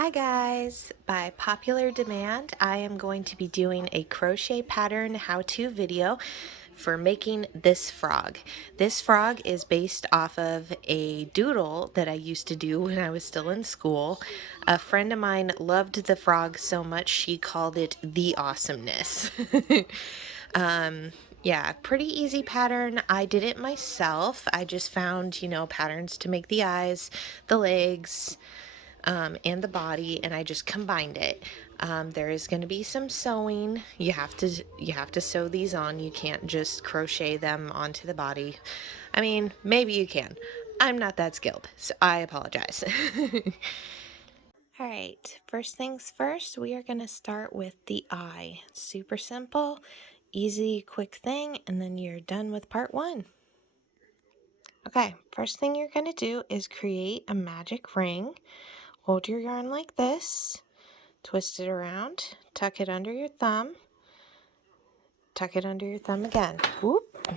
Hi guys! By popular demand, I am going to be doing a crochet pattern how-to video for making this frog. This frog is based off of a doodle that I used to do when I was still in school. A friend of mine loved the frog so much she called it the Awesomeness. Yeah, pretty easy pattern. I did it myself. I just found, patterns to make the eyes, the legs, and the body, and I just combined it. There is going to be some sewing. You have to sew these on. You can't just crochet them onto the body. I mean, maybe you can. I'm not that skilled, so I apologize. All right, first things first, we are going to start with the eye. Super simple, easy, quick thing, and then you're done with part one. Okay, first thing you're going to do is create a magic ring. Hold your yarn like this, twist it around, tuck it under your thumb, tuck it under your thumb again. Whoop.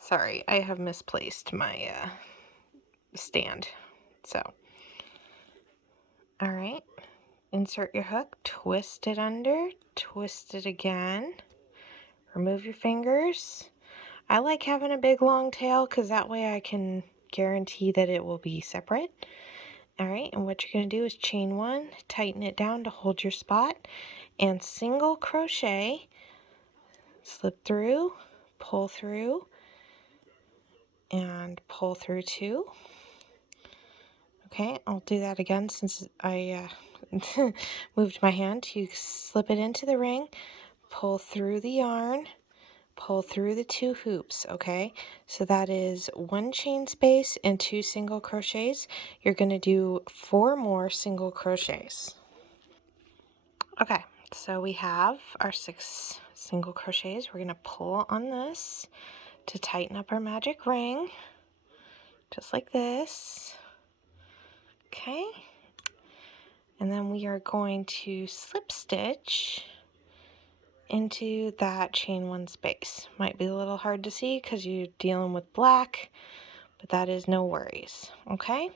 Sorry, I have misplaced my stand. So, all right, insert your hook, twist it under, twist it again, remove your fingers. I like having a big long tail because that way I can guarantee that it will be separate. All right, and what you're going to do is chain one, tighten it down to hold your spot, and single crochet, slip through, and pull through two. Okay, I'll do that again since I moved my hand. You slip it into the ring, pull through the yarn, pull through the two hoops, okay? So that is one chain space and two single crochets. You're going to do 4 more single crochets. Okay, so we have our 6 single crochets. We're going to pull on this to tighten up our magic ring, just like this. Okay, and then we are going to slip stitch into that chain one space. Might be a little hard to see because you're dealing with black, but that is no worries. Okay,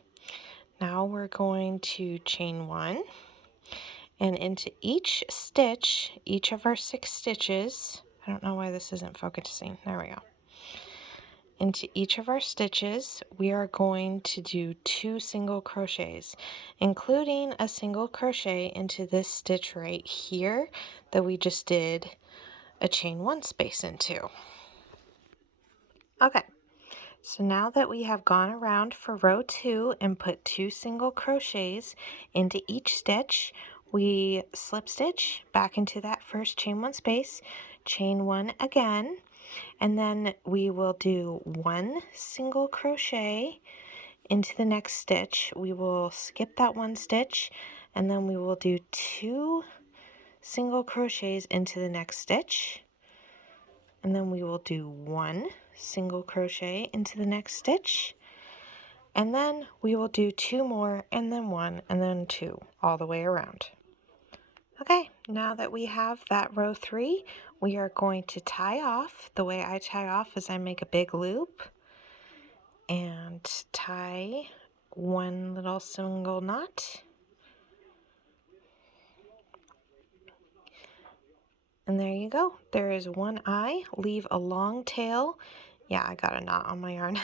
now we're going to chain one, and into each stitch, each of our 6 stitches, I don't know why this isn't focusing, there we go. Into each of our stitches, we are going to do 2 single crochets, including a single crochet into this stitch right here that we just did a chain one space into. Okay, so now that we have gone around for row 2 and put 2 single crochets into each stitch, we slip stitch back into that first chain one space, chain one again, and then we will do 1 single crochet into the next stitch. We will skip that 1 stitch, and then we will do 2 single crochets into the next stitch, and then we will do 1 single crochet into the next stitch, and then we will do 2 more, and then 1, and then 2, all the way around. Okay, now that we have that row 3, we are going to tie off. The way I tie off is I make a big loop and tie 1 little single knot. And there you go. There is 1 eye. Leave a long tail. Yeah, I got a knot on my yarn.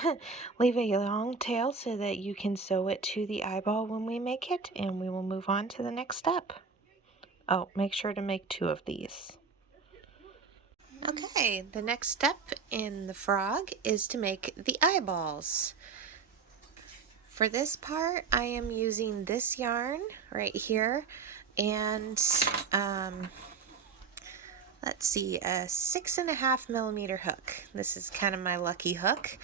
Leave a long tail so that you can sew it to the eyeball when we make it, and we will move on to the next step. Oh, make sure to make 2 of these. Okay, the next step in the frog is to make the eyeballs. For this part, I am using this yarn right here, and let's see, a 6.5 millimeter hook. This is kind of my lucky hook.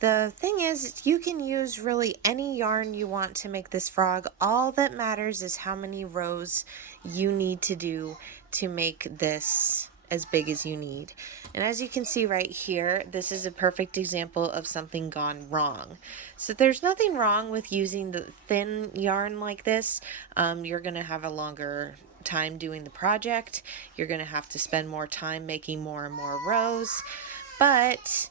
The thing is, you can use really any yarn you want to make this frog. All that matters is how many rows you need to do to make this as big as you need. And as you can see right here, this is a perfect example of something gone wrong. So there's nothing wrong with using the thin yarn like this. You're going to have a longer time doing the project. You're going to have to spend more time making more and more rows. But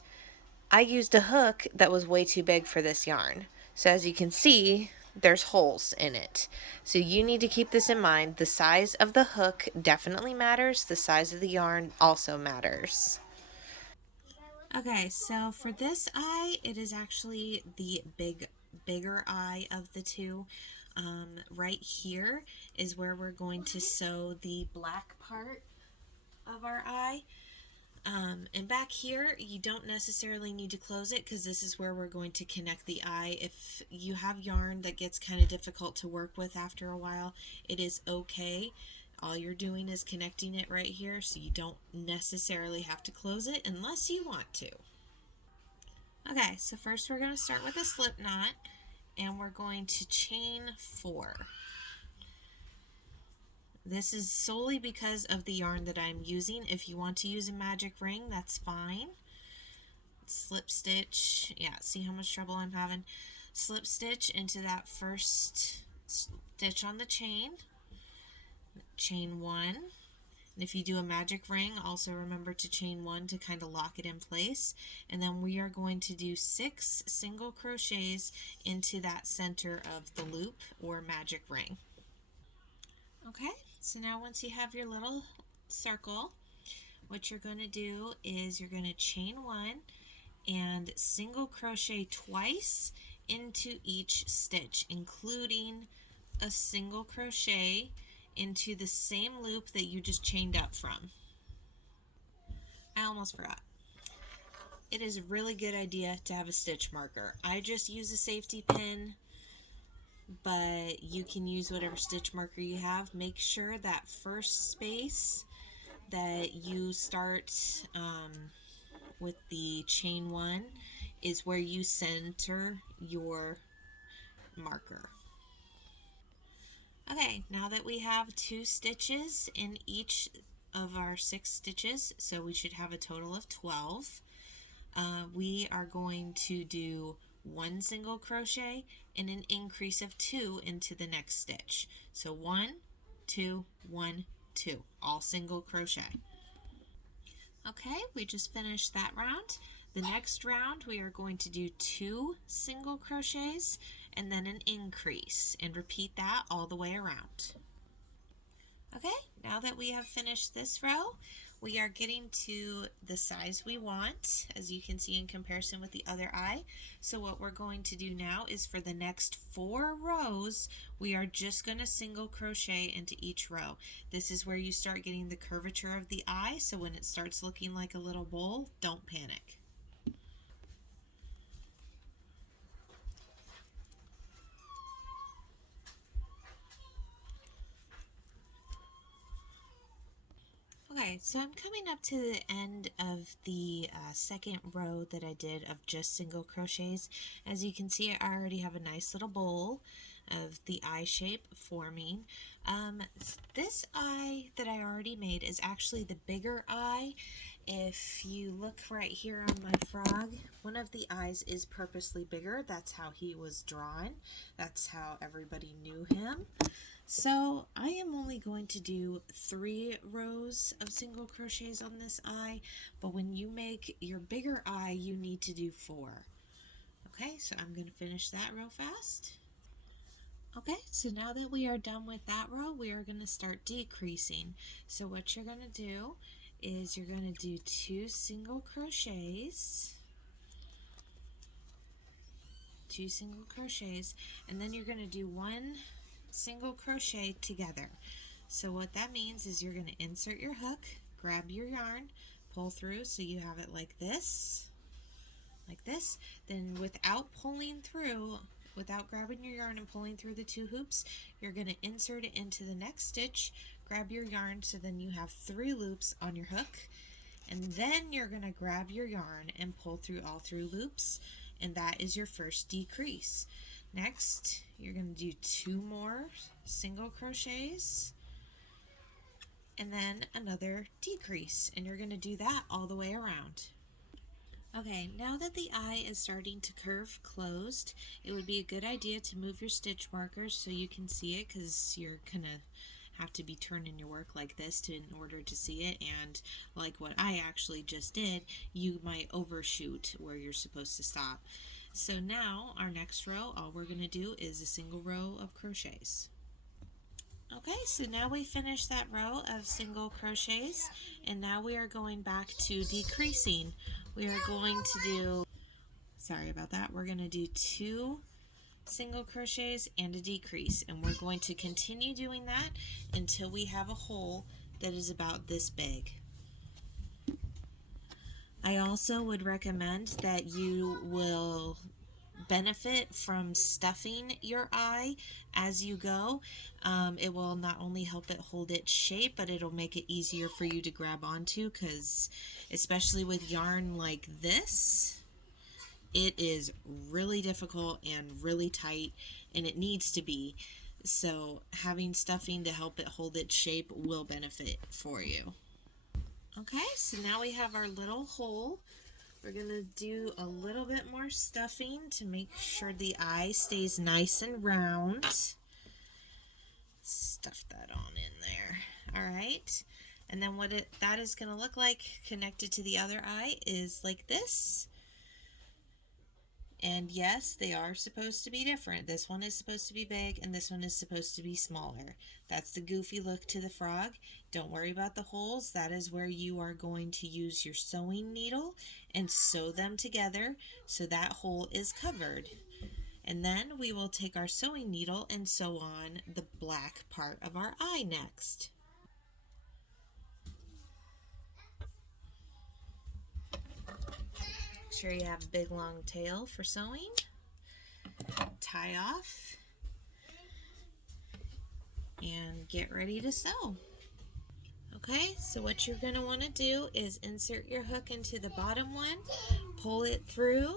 I used a hook that was way too big for this yarn. So as you can see, there's holes in it. So you need to keep this in mind. The size of the hook definitely matters. The size of the yarn also matters. Okay, so for this eye, it is actually the bigger eye of the two. Right here is where we're going to sew the black part of our eye. And back here, you don't necessarily need to close it because this is where we're going to connect the eye. If you have yarn that gets kind of difficult to work with after a while, it is okay. All you're doing is connecting it right here, so you don't necessarily have to close it unless you want to. Okay, so first we're going to start with a slip knot, and we're going to chain 4. This is solely because of the yarn that I'm using. If you want to use a magic ring, that's fine. Slip stitch, yeah, see how much trouble I'm having. Slip stitch into that first stitch on the chain, chain 1. And if you do a magic ring, also remember to chain 1 to kind of lock it in place. And then we are going to do 6 single crochets into that center of the loop or magic ring. Okay, so now once you have your little circle, what you're going to do is you're going to chain 1 and single crochet twice into each stitch, including a single crochet into the same loop that you just chained up from. I almost forgot. It is a really good idea to have a stitch marker. I just use a safety pin, but you can use whatever stitch marker you have. Make sure that first space that you start with the chain 1 is where you center your marker. Okay, now that we have 2 stitches in each of our 6 stitches, so we should have a total of 12, we are going to do 1 single crochet and an increase of 2 into the next stitch. So 1, 2, 1, 2, all single crochet. Okay, we just finished that round. The next round we are going to do 2 single crochets and then an increase, and repeat that all the way around. Okay, now that we have finished this row, we are getting to the size we want, as you can see in comparison with the other eye. So what we're going to do now is for the next 4 rows, we are just going to single crochet into each row. This is where you start getting the curvature of the eye, so when it starts looking like a little bowl, don't panic. Okay, so I'm coming up to the end of the second row that I did of just single crochets. As you can see, I already have a nice little bowl of the eye shape forming. This eye that I already made is actually the bigger eye. If you look right here on my frog, one of the eyes is purposely bigger. That's how he was drawn. That's how everybody knew him. So I am only going to do 3 rows of single crochets on this eye, but when you make your bigger eye, you need to do 4. Okay, so I'm going to finish that real fast. Okay, so now that we are done with that row, we are going to start decreasing. So what you're going to do is you're going to do 2 single crochets, 2 single crochets, and then you're going to do 1 single crochet together. So what that means is you're going to insert your hook, grab your yarn, pull through so you have it like this, then without pulling through, without grabbing your yarn and pulling through the 2 hoops, you're going to insert it into the next stitch, grab your yarn, so then you have 3 loops on your hook, and then you're going to grab your yarn and pull through all 3 loops, and that is your first decrease. Next, you're going to do 2 more single crochets and then another decrease, and you're going to do that all the way around. Okay, now that the eye is starting to curve closed, it would be a good idea to move your stitch markers so you can see it, because you're going to have to be turning your work like this in order to see it, and like what I actually just did, you might overshoot where you're supposed to stop. So now our next row, all we're going to do is a single row of crochets. Okay, so now we finished that row of single crochets, and now we are going back to decreasing. We are going to do, sorry about that, we're going to do 2 single crochets and a decrease, and we're going to continue doing that until we have a hole that is about this big. I also would recommend that you will benefit from stuffing your eye as you go. It will not only help it hold its shape, but it'll make it easier for you to grab onto, because especially with yarn like this, it is really difficult and really tight, and it needs to be. So having stuffing to help it hold its shape will benefit for you. Okay, so now we have our little hole. We're going to do a little bit more stuffing to make sure the eye stays nice and round. Stuff that on in there. All right. And then what that is going to look like connected to the other eye is like this. And yes, they are supposed to be different. This one is supposed to be big and this one is supposed to be smaller. That's the goofy look to the frog. Don't worry about the holes. That is where you are going to use your sewing needle and sew them together so that hole is covered. And then we will take our sewing needle and sew on the black part of our eye next. Make sure you have a big long tail for sewing. Tie off and get ready to sew. Okay, so what you're going to want to do is insert your hook into the bottom one, pull it through,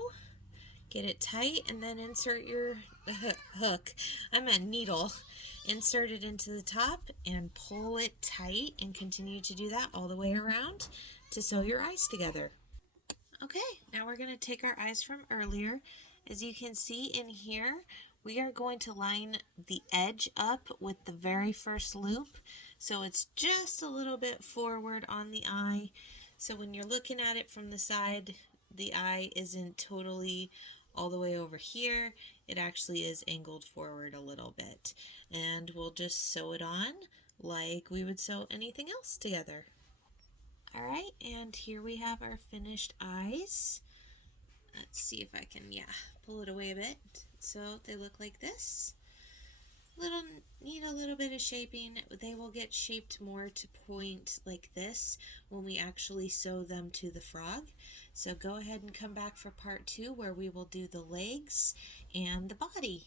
get it tight, and then insert your needle, insert it into the top and pull it tight, and continue to do that all the way around to sew your eyes together. Okay, now we're going to take our eyes from earlier. As you can see in here, we are going to line the edge up with the very first loop. So it's just a little bit forward on the eye. So when you're looking at it from the side, the eye isn't totally all the way over here. It actually is angled forward a little bit. And we'll just sew it on like we would sew anything else together. Alright, and here we have our finished eyes. Let's see if I can, pull it away a bit. So they look like this. Need a little bit of shaping. They will get shaped more to point like this when we actually sew them to the frog. So go ahead and come back for part 2 where we will do the legs and the body.